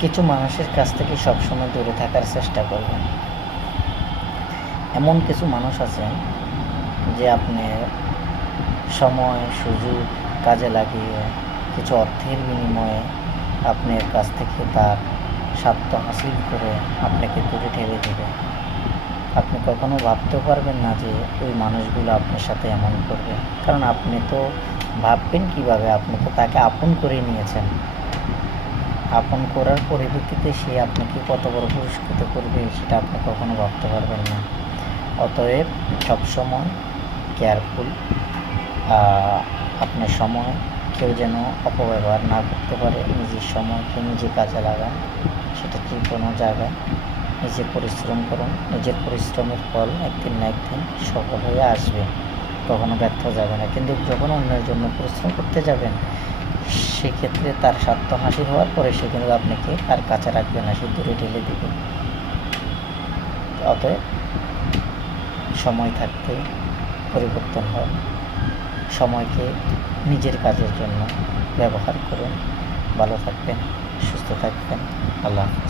কিছু মানুষের কাছ থেকে সবসময় দূরে থাকার চেষ্টা করবেন। এমন কিছু মানুষ আছেন যে আপনি সময় সুযোগ কাজে লাগিয়ে কিছু অর্থের বিনিময়ে আপনার কাছ থেকে তার স্বার্থ হাসিল করে আপনাকে দূরে ঠেলে দেবে। আপনি কখনো ভাবতেও পারবেন না যে ওই মানুষগুলো আপনার সাথে এমন করবে, কারণ আপনি তো ভাববেন কীভাবে, আপনি তো তাকে আপন করে নিয়েছেন। আপন করার পরিপ্রেক্ষিতে সে আপনাকে কত বড় পুরস্কৃত করবে সেটা আপনি কখনো ভাবতে পারবেন না। অতএব সবসময় কেয়ারফুল, আপনার সময় কেউ যেন অপব্যবহার না করতে পারে। নিজের সময়কে নিজে কাজে লাগান, সেটা যে কোনো জায়গায় নিজে পরিশ্রম করুন। নিজের পরিশ্রমের ফল একদিন না একদিন সফল হয়ে আসবে, কখনো ব্যর্থ যাবে না। কিন্তু যখন অন্যের জন্য পরিশ্রম করতে যাবেন, সেক্ষেত্রে তার স্বার্থ হাসিল হওয়ার পরে সে কিন্তু আপনাকে আর কাছে রাখবে না, সে দূরে ঠেলে দেবে। অতএব সময় থাকতে পরিবর্তন হয়, সময়কে নিজের কাজের জন্য ব্যবহার করুন। ভালো থাকবেন, সুস্থ থাকবেন। আল্লাহ হাফেজ।